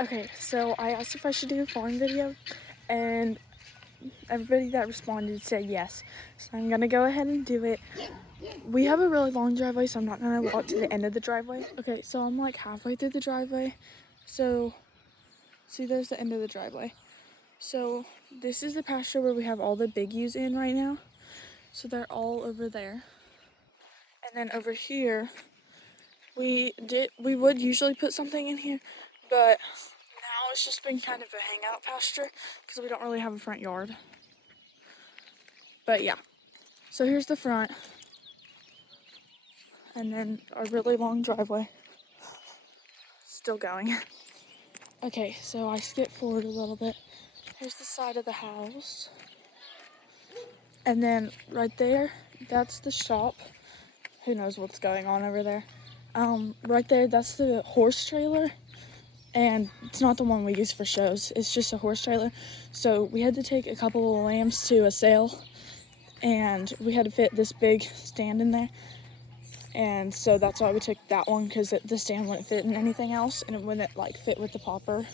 Okay, so I asked if I should do a farm video, and everybody that responded said yes. So I'm gonna go ahead and do it. We have a really long driveway, so I'm not gonna walk to the end of the driveway. Okay, so I'm like halfway through the driveway. So, see, there's the end of the driveway. So this is the pasture where we have all the big ewes in right now. So they're all over there. And then over here, we would usually put something in here, but now it's just been kind of a hangout pasture because we don't really have a front yard. But yeah, so here's the front, and then our really long driveway. Still going. Okay, so I skipped forward a little bit. Here's the side of the house. And then right there, that's the shop. Who knows what's going on over there. Right there, that's the horse trailer. And it's not the one we use for shows. It's just a horse trailer. So we had to take a couple of lambs to a sale. And we had to fit this big stand in there. And so that's why we took that one, because the stand wouldn't fit in anything else. And it wouldn't like fit with the popper.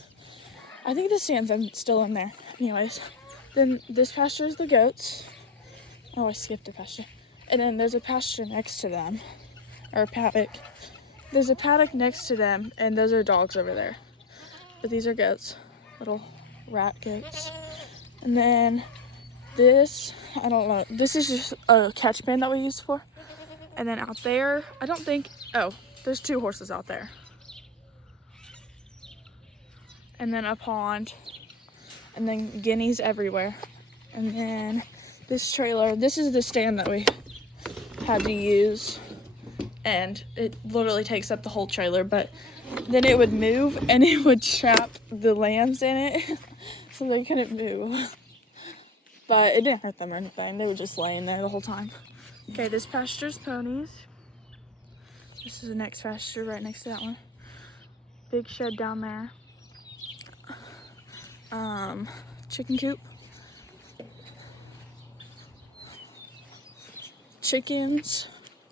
I think the stand's still in there. Anyways, then this pasture is the goats. Oh, I skipped a pasture. And then there's a pasture next to them. Or a paddock. There's a paddock next to them, and those are dogs over there. But these are goats. Little rat goats. And then this, I don't know. This is just a catch pen that we use for. And then out there, I don't think, oh, there's 2 horses out there. And then a pond. And then guineas everywhere. And then this trailer, this is the stand that we had to use. And it literally takes up the whole trailer, but then it would move and it would trap the lambs in it so they couldn't move. But it didn't hurt them or anything. They were just laying there the whole time. Okay, this pasture's ponies. This is the next pasture right next to that one. Big shed down there. Chicken coop. Chickens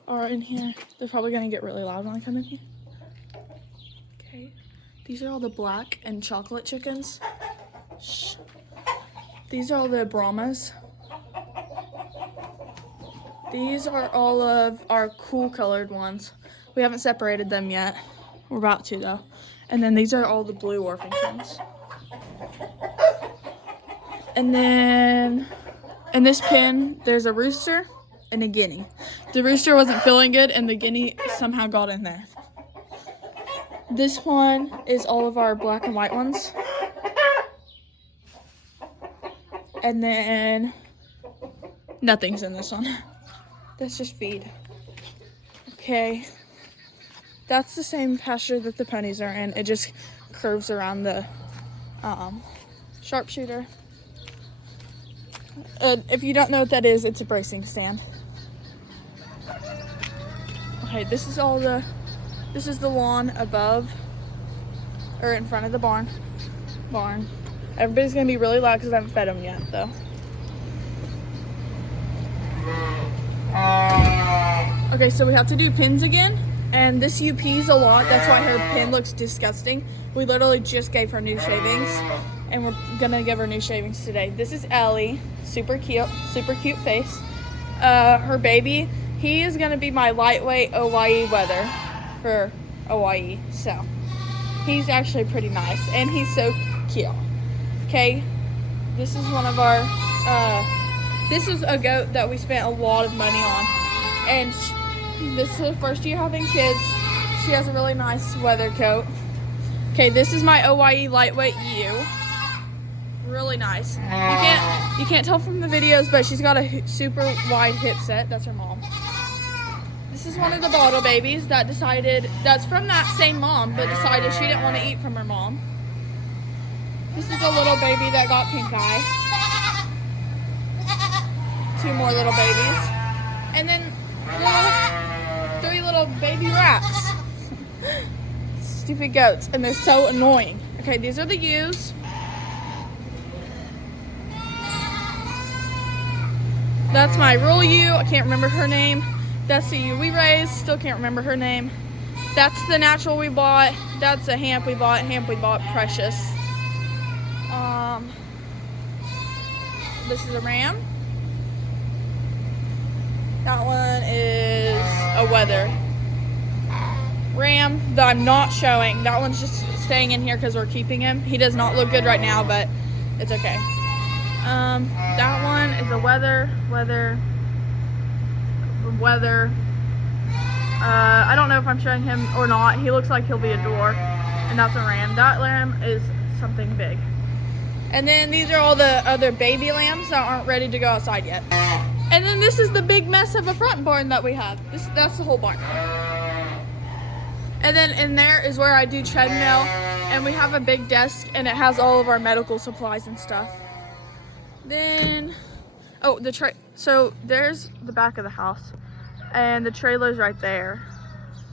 are in here. They're probably gonna get really loud when I come in here. Okay, these are all the black and chocolate chickens. Shh. These are all the Brahmas. These are all of our cool colored ones. We haven't separated them yet. We're about to though. And then these are all the blue Orpingtons. And then in this pen, there's a rooster and a guinea. The rooster wasn't feeling good and the guinea somehow got in there. This one is all of our black and white ones. And then nothing's in this one. That's just feed. Okay. That's the same pasture that the ponies are in. It just curves around the sharpshooter. If you don't know what that is, it's a bracing stand. Okay, this is the lawn above, or in front of the barn. Everybody's gonna be really loud because I haven't fed them yet, though. Okay, so we have to do pins again, and this ewe pees a lot. That's why her pin looks disgusting. We literally just gave her new shavings, and we're gonna give her new shavings today. This is Ellie, super cute face. Her baby, he is gonna be my lightweight OYE weather for OYE, so he's actually pretty nice, and he's so cute. Okay, this is one of our, this is a goat that we spent a lot of money on, and this is her first year having kids. She has a really nice weather coat. Okay, this is my OYE lightweight ewe. Really nice. You can't tell from the videos, but she's got a super wide hip set. That's her mom. This is one of the bottle babies that's from that same mom, but decided she didn't want to eat from her mom. This is a little baby that got pink eye. 2 more little babies. And then 3 little baby rats. Stupid goats, and they're so annoying. Okay, these are the ewes. That's my rural ewe. I can't remember her name. That's the ewe we raised. Still can't remember her name. That's the natural we bought. That's a Hamp we bought. Hamp we bought Precious. This is a ram. That one is a wether. Ram that I'm not showing. That one's just staying in here because we're keeping him. He does not look good right now, but it's okay. That one is a wether. I don't know if I'm showing him or not. He looks like he'll be a dwarf, and that's a ram. That lamb is something big. And then these are all the other baby lambs that aren't ready to go outside yet. And then this is the big mess of a front barn that we have. That's the whole barn. And then in there is where I do treadmill, and we have a big desk, and it has all of our medical supplies and stuff. Then, oh, so there's the back of the house, and the trailer's right there.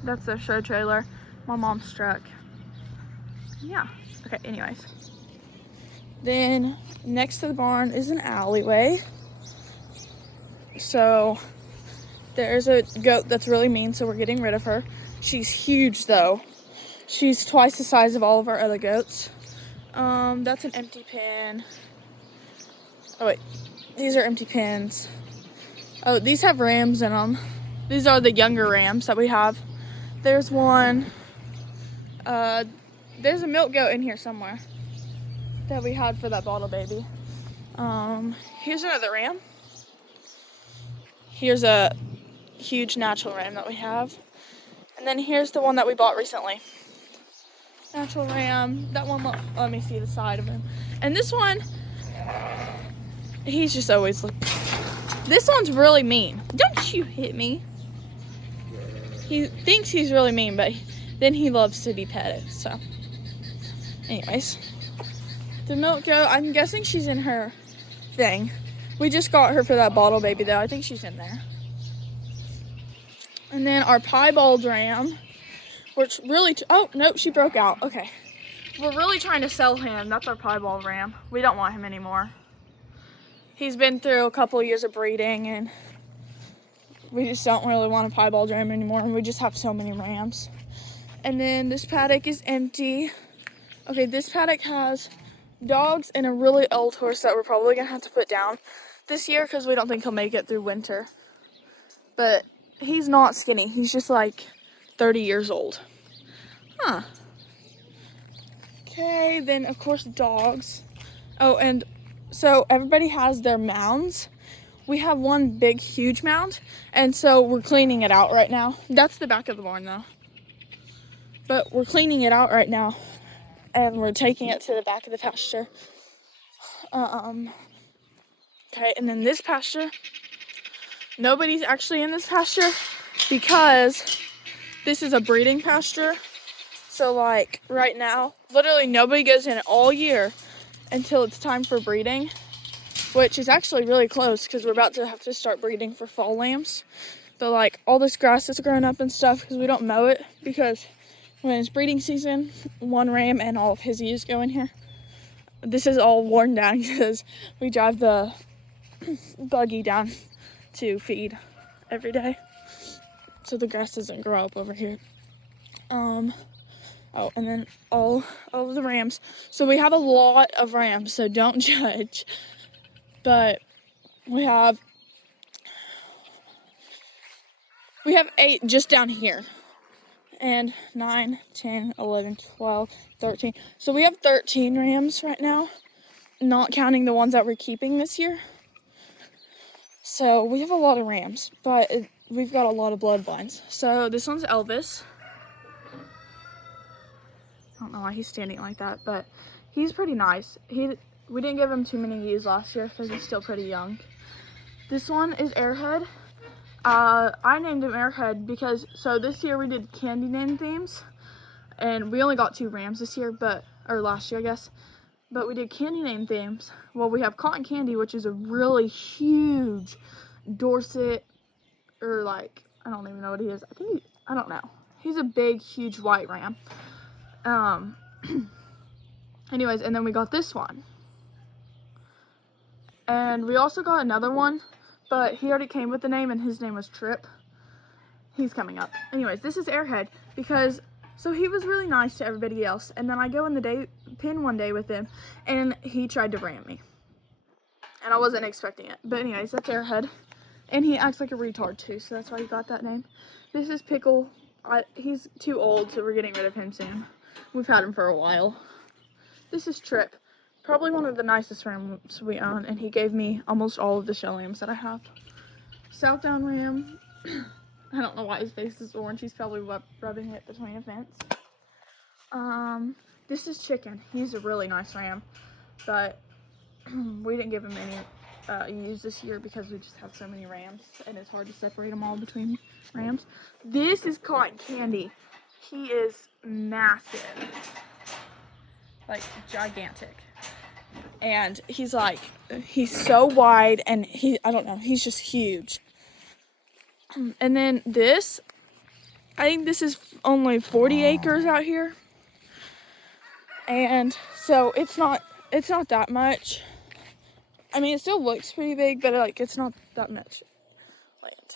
That's the show trailer my mom's truck. Yeah, okay, anyways. Then next to the barn is an alleyway. So there's a goat that's really mean, so we're getting rid of her. She's huge though. She's twice the size of all of our other goats. That's an empty pen. Oh wait, these are empty pens. Oh, these have rams in them. These are the younger rams that we have. There's one. There's a milk goat in here somewhere that we had for that bottle baby. Here's another ram. Here's a huge natural ram that we have. And then here's the one that we bought recently. Natural ram. That one, let me see the side of him. And this one, he's just always looking. This one's really mean. Don't you hit me. He thinks he's really mean, but then he loves to be petted, so. Anyways. The milk goat, I'm guessing she's in her thing. We just got her for that bottle baby though. I think she's in there. And then our piebald ram, which really, oh, nope, she broke out. Okay. We're really trying to sell him. That's our piebald ram. We don't want him anymore. He's been through a couple of years of breeding, and we just don't really want a piebald ram anymore. And we just have so many rams. And then this paddock is empty. Okay, this paddock has dogs and a really old horse that we're probably gonna have to put down this year because we don't think he'll make it through winter. But he's not skinny. He's just like 30 years old. Huh. Okay, then of course dogs. Oh, and so everybody has their mounds. We have one big, huge mound, and so we're cleaning it out right now. That's the back of the barn though. But we're cleaning it out right now, and we're taking it to the back of the pasture. Okay, and then this pasture, nobody's actually in this pasture because this is a breeding pasture. So like right now, literally nobody goes in all year until it's time for breeding, which is actually really close because we're about to have to start breeding for fall lambs. But like all this grass is growing up and stuff because we don't mow it, because when it's breeding season, one ram and all of his ewes go in here. This is all worn down because we drive the buggy down to feed every day, so the grass doesn't grow up over here. Oh, and then all of the rams. So we have a lot of rams, so don't judge. But we have 8 just down here. And 9, 10, 11, 12, 13. So we have 13 rams right now, not counting the ones that we're keeping this year. So we have a lot of rams, but we've got a lot of bloodlines. So this one's Elvis. I don't know why he's standing like that, but he's pretty nice. We didn't give him too many ewes last year because he's still pretty young. This one is Airhead. I named him Airhead because, so this year we did candy name themes, and we only got 2 rams this year, or last year I guess, but we did candy name themes. Well, we have Cotton Candy, which is a really huge Dorset, or like, I don't even know what he is. I don't know. He's a big, huge white ram. Anyways, and then we got this one. And we also got another one, but he already came with the name, and his name was Trip. he's coming up. Anyways, this is Airhead because, so he was really nice to everybody else. And then I go in the pen one day with him and he tried to ram me. And I wasn't expecting it. But anyways, that's Airhead. And he acts like a retard too, so that's why he got that name. This is Pickle. He's too old, so we're getting rid of him soon. We've had him for a while. This is Trip. Probably one of the nicest rams we own, and he gave me almost all of the show lambs that I have. Southdown ram. I don't know why his face is orange. He's probably rubbing it between a fence. This is Chicken. He's a really nice ram, but we didn't give him any ewes this year because we just have so many rams, and it's hard to separate them all between rams. This is Cotton Candy. He is massive, like gigantic, and he's so wide, and I don't know, he's just huge. And then this, I think this is only 40 acres out here, and so it's not that much. I mean, it still looks pretty big, but like it's not that much land.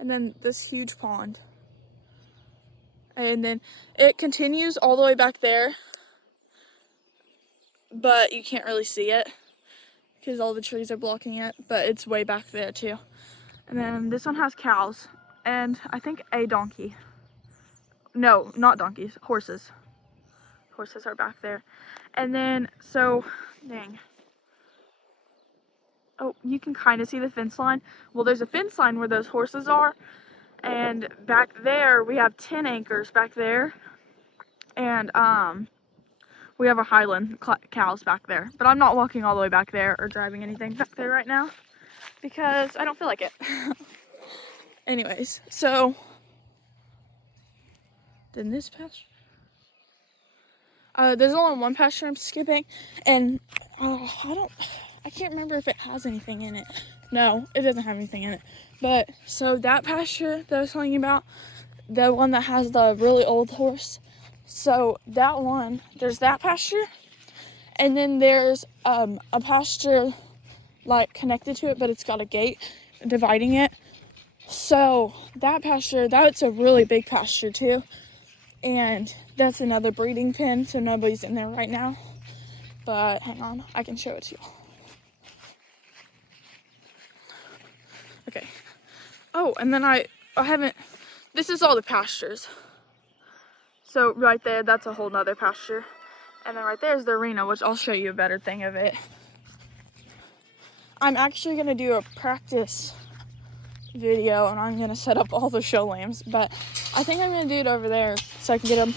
And then this huge pond. And then it continues all the way back there, but you can't really see it because all the trees are blocking it, but it's way back there too. And then this one has cows and I think a donkey. No, not donkeys, horses. Horses are back there. And then, so, dang. Oh, you can kind of see the fence line. Well, there's a fence line where those horses are. And back there, we have 10 acres back there. And, we have a Highland cows back there. But I'm not walking all the way back there or driving anything back there right now because I don't feel like it. Anyways, so then this pasture. There's only one pasture I'm skipping, and I can't remember if it has anything in it. No, it doesn't have anything in it. But so that pasture that I was telling you about, the one that has the really old horse. So that one, there's that pasture, and then there's a pasture like connected to it, but it's got a gate dividing it. So that pasture, that's a really big pasture too, and that's another breeding pen, so nobody's in there right now. But hang on, I can show it to you. Okay. Oh, and then I haven't, this is all the pastures. So right there, that's a whole nother pasture. And then right there is the arena, which I'll show you a better thing of it. I'm actually gonna do a practice video and I'm gonna set up all the show lambs, but I think I'm gonna do it over there so I can get them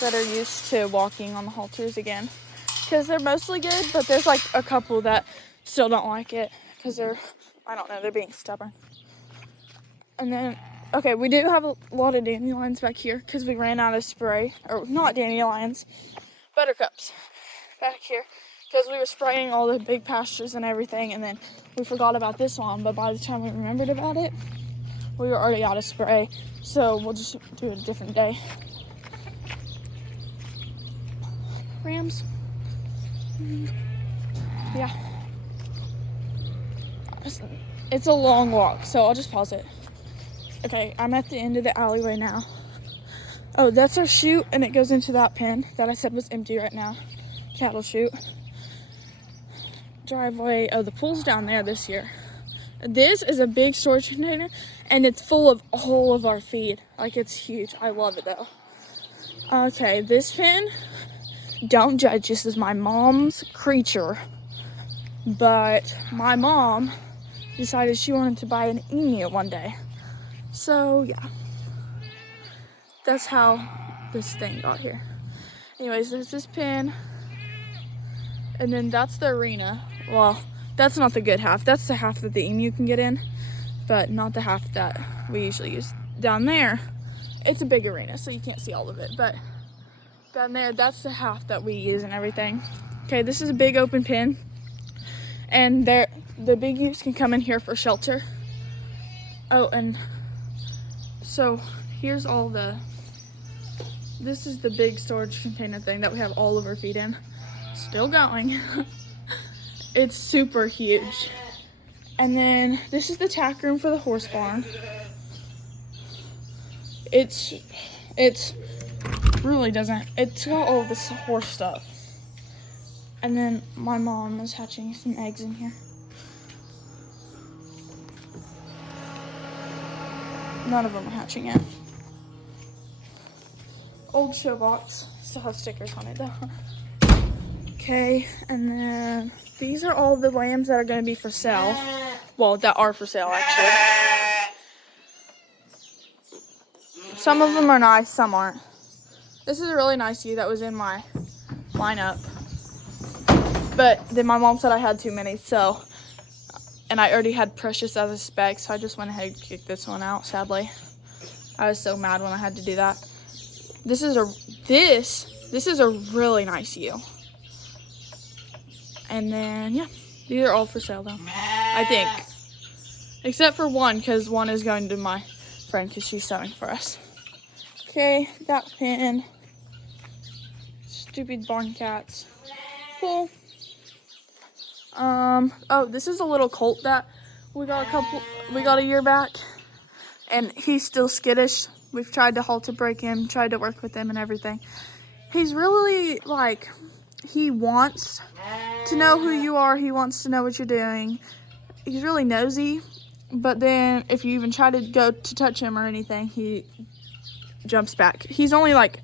better used to walking on the halters again. Because they're mostly good, but there's like a couple that still don't like it because they're, I don't know, they're being stubborn. And then, okay, we do have a lot of dandelions back here because we ran out of spray, or not dandelions, buttercups back here because we were spraying all the big pastures and everything, and then we forgot about this one, but by the time we remembered about it, we were already out of spray, so we'll just do it a different day. Rams. Yeah. It's a long walk, so I'll just pause it. Okay, I'm at the end of the alleyway now. Oh, that's our chute, and it goes into that pen that I said was empty right now. Cattle chute. Driveway. Oh, the pool's down there this year. This is a big storage container, and it's full of all of our feed. Like, it's huge. I love it, though. Okay, this pen, don't judge. This is my mom's creature. But my mom decided she wanted to buy an emu one day. So, yeah. That's how this thing got here. Anyways, there's this pen. And then that's the arena. Well, that's not the good half. That's the half that the emu can get in. But not the half that we usually use. Down there, it's a big arena, so you can't see all of it. But down there, that's the half that we use and everything. Okay, this is a big open pen. And the big ewes can come in here for shelter. Oh, and so here's all this is the big storage container thing that we have all of our feed in. Still going. It's super huge. And then this is the tack room for the horse barn. It's really doesn't, it's got all this horse stuff. And then my mom is hatching some eggs in here. None of them are hatching yet. Old show box, still have stickers on it though. Okay, and then these are all the lambs that are gonna be for sale. Well, that are for sale actually. Some of them are nice, some aren't. This is a really nice ewe that was in my lineup. But then my mom said I had too many, so, and I already had Precious as a spec, so I just went ahead and kicked this one out, sadly. I was so mad when I had to do that. This is a really nice ewe. And then, yeah, these are all for sale though, I think. Except for one, because one is going to my friend because she's sewing for us. Okay, that pin. Stupid barn cats. Cool. Oh, this is a little colt that we got a year back. And he's still skittish. We've tried to halter break him, tried to work with him and everything. He's really, like, he wants to know who you are. He wants to know what you're doing. He's really nosy. But then if you even try to go to touch him or anything, he jumps back. He's only like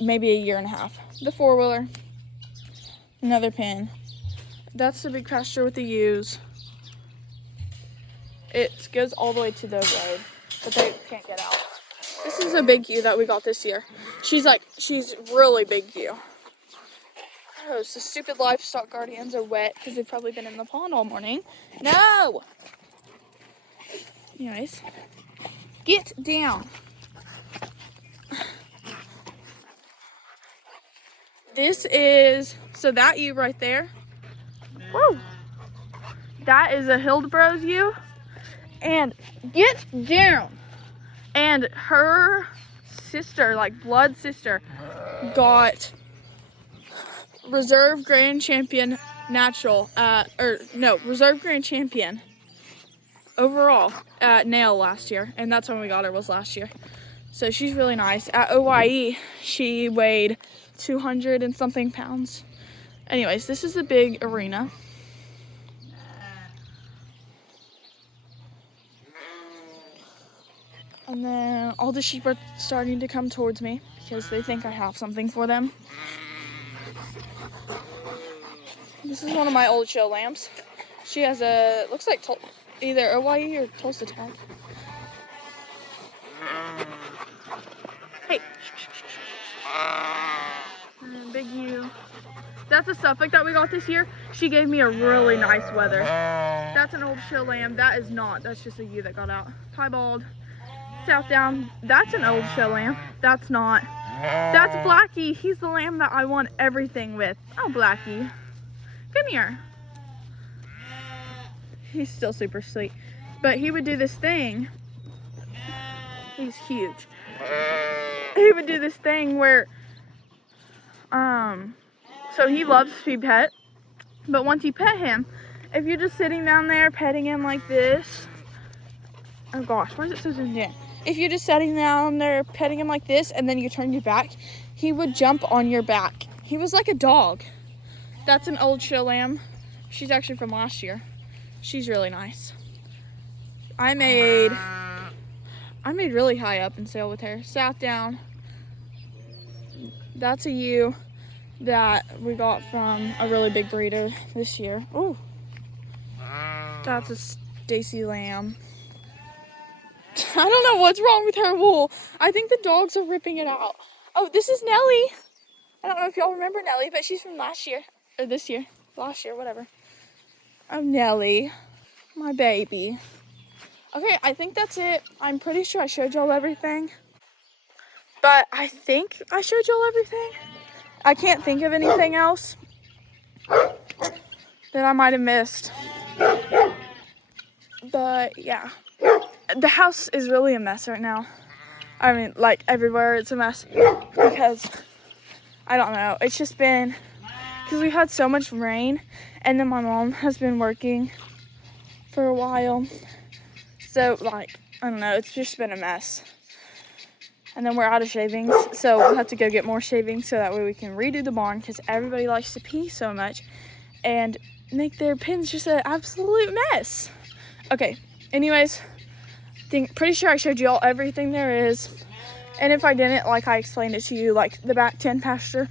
maybe a year and a half. The four-wheeler. Another pin. That's the big pasture with the ewes. It goes all the way to the road, but they can't get out. This is a big ewe that we got this year. She's really big ewe. Oh, so stupid livestock guardians are wet because they've probably been in the pond all morning. No! Anyways, get down. This is, so that ewe right there, woo, that is a Hildebrough's ewe. And get down. And her sister, like blood sister, got Reserve Grand Champion Natural, Reserve Grand Champion overall at Nail last year. And that's when we got her, was last year. So she's really nice. At OYE, she weighed 200 and something pounds. Anyways, this is the big arena. And then all the sheep are starting to come towards me because they think I have something for them. This is one of my old show lambs. She has a, looks like either OYE or Tulsa tag. Hey. Big ewe. That's a Suffolk that we got this year. She gave me a really nice wether. That's an old show lamb. That is not. That's just a ewe that got out. Piebald. South Down, that's an old show lamb. That's not. That's Blackie. He's the lamb that I want everything with. Oh, Blackie. Come here. He's still super sweet. But he would do this thing. He's huge. He would do this thing where, so he loves to be pet. But once you pet him, if you're just sitting down there petting him like this, oh gosh, why is it so zoomed in? If you're just sitting down there petting him like this and then you turn your back, he would jump on your back. He was like a dog. That's an old show lamb. She's actually from last year. She's really nice. I made really high up in sale with her. South Down. That's a ewe that we got from a really big breeder this year. Ooh. That's a Stacy lamb. I don't know what's wrong with her wool. I think the dogs are ripping it out. Oh, this is Nellie. I don't know if y'all remember Nellie, but she's from last year. Or this year. Last year, whatever. Oh, Nellie. My baby. Okay, I think that's it. I'm pretty sure I showed y'all everything. But I think I showed y'all everything. I can't think of anything else that I might have missed. But, yeah. The house is really a mess right now. I mean, like, everywhere it's a mess. Because, I don't know. It's just been, because we had so much rain. And then my mom has been working for a while. So, like, I don't know, it's just been a mess. And then we're out of shavings, so we'll have to go get more shavings so that way we can redo the barn, because everybody likes to pee so much and make their pens just an absolute mess. Okay, anyways, pretty sure I showed you all everything there is. And if I didn't, like I explained it to you, like the back 10 pasture,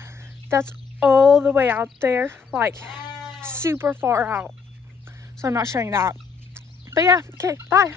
that's all the way out there, like super far out. So I'm not showing that. But yeah, okay, bye.